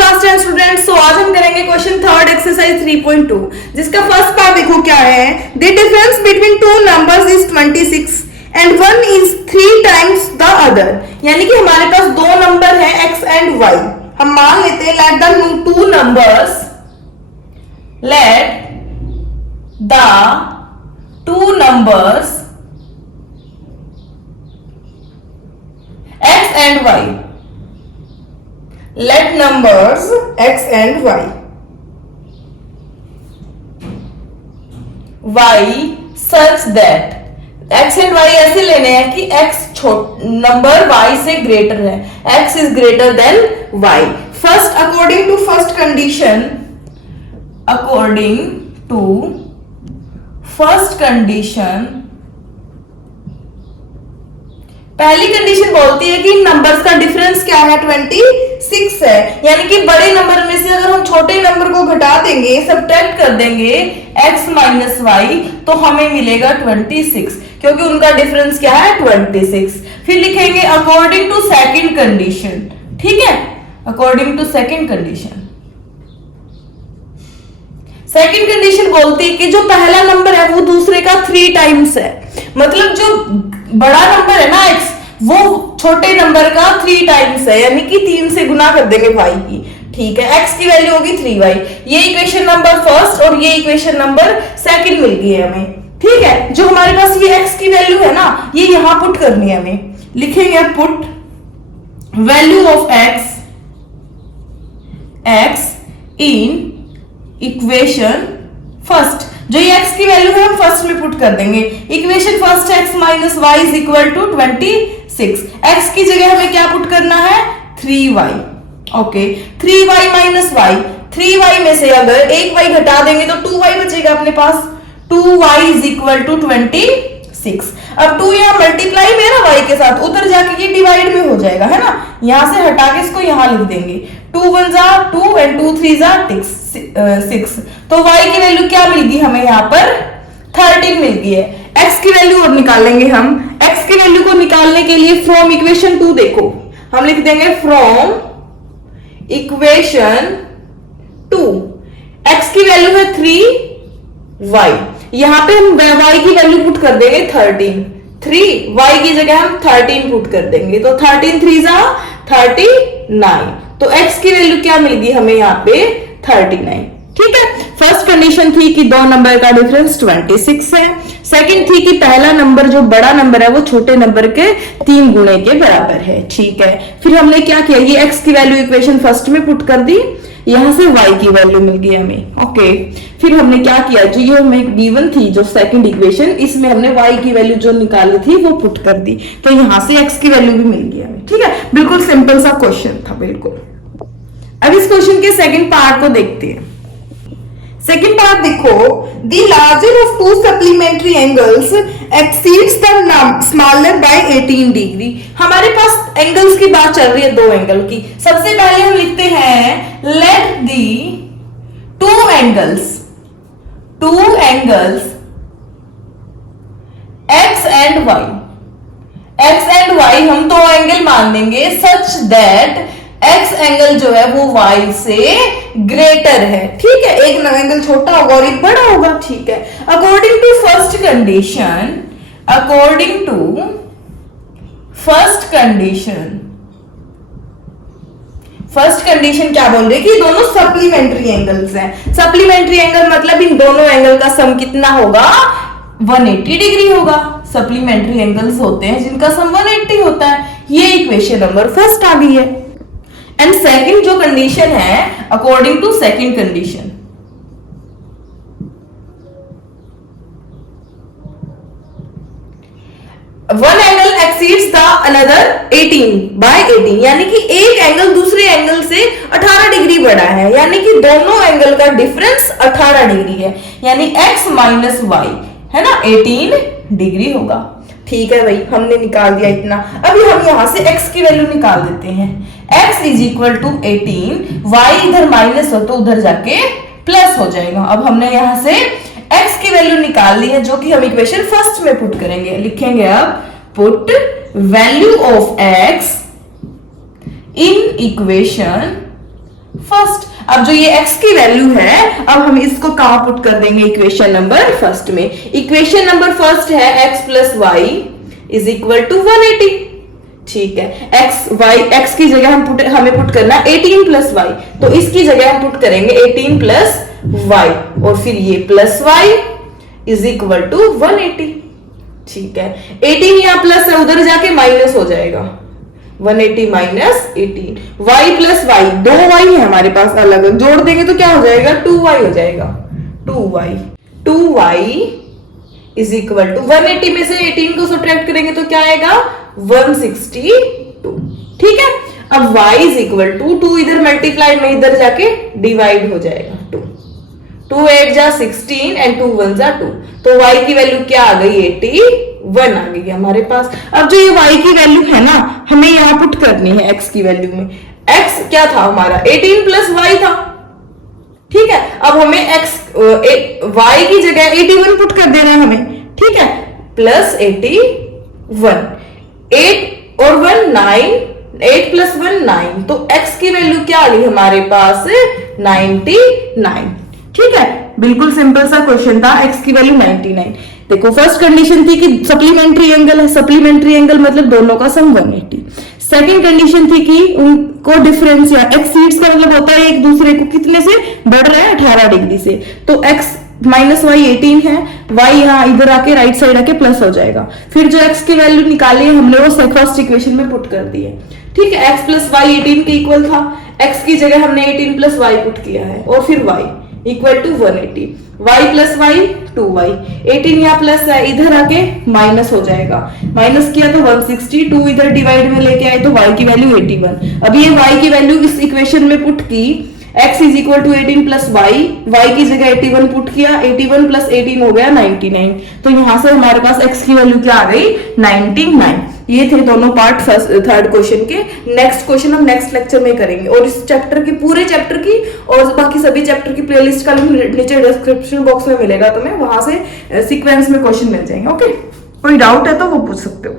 Class 10 students. सो आज हम करेंगे क्वेश्चन थर्ड एक्सरसाइज 3.2 जिसका फर्स्ट पार्ट देखो क्या है। The difference between two numbers is 26 and one is 3 times the other. यानी कि हमारे पास दो नंबर है x एंड y। हम मान लेते हैं let the two numbers x and y, let numbers x and y such that x and y ऐसे लेने हैं कि x नंबर y से ग्रेटर है, x is greater than y। First according to first condition पहली कंडीशन बोलती है कि नंबर्स का डिफरेंस क्या है 26 है। यानी कि बड़े नंबर में से अगर हम छोटे नंबर को घटा देंगे, सब्ट्रैक्ट कर देंगे x माइनस y, तो हमें मिलेगा 26 क्योंकि उनका डिफरेंस क्या है 26। फिर लिखेंगे अकॉर्डिंग टू सेकंड कंडीशन। ठीक है, अकॉर्डिंग टू सेकंड कंडीशन बोलती है कि जो पहला नंबर है वो दूसरे का 3 टाइम्स है। मतलब जो बड़ा नंबर है ना x, वो छोटे नंबर का 3 टाइम्स है, यानी कि 3 से गुना कर देंगे y की। ठीक है, x की वैल्यू होगी 3y। ये इक्वेशन नंबर फर्स्ट और ये इक्वेशन नंबर सेकंड मिल गई है हमें। ठीक है, जो हमारे पास ये x की वैल्यू है ना, ये यहां पुट करनी है हमें। लिखेंगे put value of x in equation first. जो ये x की वैल्यू है हम फर्स्ट में पुट कर देंगे। Equation first x minus y is equal to 26। x की जगह हमें क्या पुट करना है 3y। Okay, 3y minus y, 3y में से अगर एक y घटा देंगे तो 2y बचेगा अपने पास। 2y is equal to 26। अब 2 यहाँ मल्टीप्लाई में है ना y के साथ, उधर जाके ये डिवाइड में हो जाएगा, है ना। यहां से हटा के इसको यहां लिख देंगे। 2 1 जा 2 एंड 2 3 जा 6। तो y की वैल्यू क्या मिल गई हमें यहाँ पर 13 मिल गई है। x की वैल्यू और निकालेंगे हम। x की वैल्यू को निकालने के लिए फ्रॉम इक्वेशन 2 देखो, हम लिख देंगे फ्रॉम इक्वेशन 2 x की वैल्यू है 3y। यहां पे हम y की वैल्यू पुट कर देंगे 13। 3y की जगह हम 13 पुट कर देंगे, तो 13 3 जा 39। तो x की वैल्यू क्या मिल गई हमें यहाँ पे 39। ठीक है, फर्स्ट कंडीशन थी कि दो नंबर का डिफरेंस 26 है। सेकंड थी कि पहला नंबर जो बड़ा नंबर है वो छोटे नंबर के 3 गुणे के बराबर है। ठीक है, फिर हमने क्या किया, ये x की वैल्यू इक्वेशन फर्स्ट में पुट कर दी, यहां से y की वैल्यू मिल गई हमें। ओके, फिर हमने क्या किया, जो ये हमें गिवन थी जो सेकंड इक्वेशन, इसमें हमने y की वैल्यू जो निकाली थी वो पुट कर दी, तो यहां से x की वैल्यू भी मिल गई हमें। ठीक है, बिल्कुल सिंपल सा क्वेश्चन था बिल्कुल। अब इस क्वेश्चन के सेकंड पार्ट को देखते हैं। सेकंड पार्ट देखो, the larger of to supplementary angles exceeds the smaller by 18 degree. हमारे पास एंगल्स की बात चल रही है, दो एंगल की। सबसे पहले हम लिखते हैं let the two angles x and y हम दो एंगल मान देंगे सच दैट x एंगल जो है वो y से ग्रेटर है। ठीक है, एक एंगल छोटा होगा और एक बड़ा होगा। ठीक है, अकॉर्डिंग टू फर्स्ट कंडीशन क्या बोल रही है कि दोनों सप्लीमेंट्री एंगल्स हैं। सप्लीमेंट्री एंगल मतलब इन दोनों एंगल का सम कितना होगा 180 डिग्री होगा। सप्लीमेंट्री एंगल्स होते हैं जिनका सम 180 होता है। ये इक्वेशन नंबर फर्स्ट आ गई है। एंड सेकंड जो कंडीशन है according to second condition, one angle exceeds the another 18 by 18। यानी कि एक एंगल दूसरे एंगल से 18 डिग्री बड़ा है, यानी कि दोनों एंगल का डिफरेंस 18 डिग्री है, यानी x माइनस y है ना 18 डिग्री होगा। ठीक है भाई, हमने निकाल दिया इतना। अभी हम यहां से x की वैल्यू निकाल देते हैं। x is equal to 18, y इधर माइनस हो तो उधर जाके प्लस हो जाएगा। अब हमने यहां से x की वैल्यू निकाल ली है जो कि हम इक्वेशन फर्स्ट में पुट करेंगे। लिखेंगे अब put value of x in equation first. अब जो ये x की वैल्यू है, अब हम इसको कहां पुट कर देंगे, इक्वेशन नंबर फर्स्ट में। इक्वेशन नंबर फर्स्ट है x plus y is equal to 180। ठीक है, x की जगह हमें पुट करना 18 प्लस वाई, तो इसकी जगह हम पुट करेंगे 18 प्लस वाई, और फिर ये plus y is equal to 180। ठीक है, 18 यहां प्लस है, उधर जाके माइनस हो जाएगा, 180 माइनस 18, y प्लस वाई, दो y है हमारे पास अलग अलग, जोड़ देंगे तो क्या हो जाएगा, 2y हो जाएगा, 2y इज इक्वल टू 180 में से 18 को सब्ट्रैक्ट करेंगे तो क्या आएगा, 162। ठीक है, अब y इज इक्वल टू 2 इधर मल्टीप्लाई में इधर जाके डिवाइड हो जाएगा, 2 8 जा 16 एंड 2 1 जा 2, तो y की वैल्यू क्या आ गई, 81 आ गई हमारे पास। अब जो ये y की वैल्यू है ना, हमें यहां पुट करनी है x की वैल्यू में। x क्या था हमारा, 18 प्लस y था। ठीक है, अब हमें y की जगह 81 पुट कर देना है हमें। ठीक है, प्लस 81, 8 और 1 9, 8 प्लस 1 9, तो x की वैल्यू क्या आ गई हमारे पास, 99। ठीक है, बिल्कुल सिंपल सा क्वेश्चन था, x की वैल्यू 99। देखो फर्स्ट कंडीशन थी कि सप्लीमेंट्री एंगल है, सप्लीमेंट्री एंगल मतलब दोनों का सम 180। सेकंड कंडीशन थी कि उनको डिफरेंस या एक्सीड्स का मतलब होता है एक दूसरे को कितने से बढ़ रहा है, 18 डिग्री से, तो x माइनस वाई 18 है, y यहाँ इधर आके राइट साइड आके प्लस हो जाएगा। फिर जो x की वैल्यू निकाली है हमने वो फर्स्ट इक्वेशन में पुट कर दी है। ठीक है, x प्लस वाई 18 के इक्वल था, x की जगह हमने 18 प्लस वाई पुट किया है, और फिर y equal to 180, y plus y 2y, 18 यहाँ प्लस है, इधर आके माइनस हो जाएगा, माइनस किया तो 160, 2 इधर डिवाइड में लेके आए तो y की वैल्यू 81। अब ये y की वैल्यू इस इक्वेशन में पुट की, x is equal to 18 plus y, y की जगह 81 पुट किया, 81 प्लस 18 हो गया 99, तो यहां से हमारे पास x की वैल्यू क्या आ गई, 99। ये थे दोनों पार्ट थर्ड क्वेश्चन के। नेक्स्ट क्वेश्चन हम नेक्स्ट लेक्चर में करेंगे, और इस चैप्टर की पूरे चैप्टर की और बाकी सभी चैप्टर की प्लेलिस्ट का लिंक नीचे डिस्क्रिप्शन बॉक्स में मिलेगा, तुम्हें वहां से सीक्वेंस में क्वेश्चन मिल जाएंगे। ओके, कोई डाउट है तो वो पूछ सकते हो।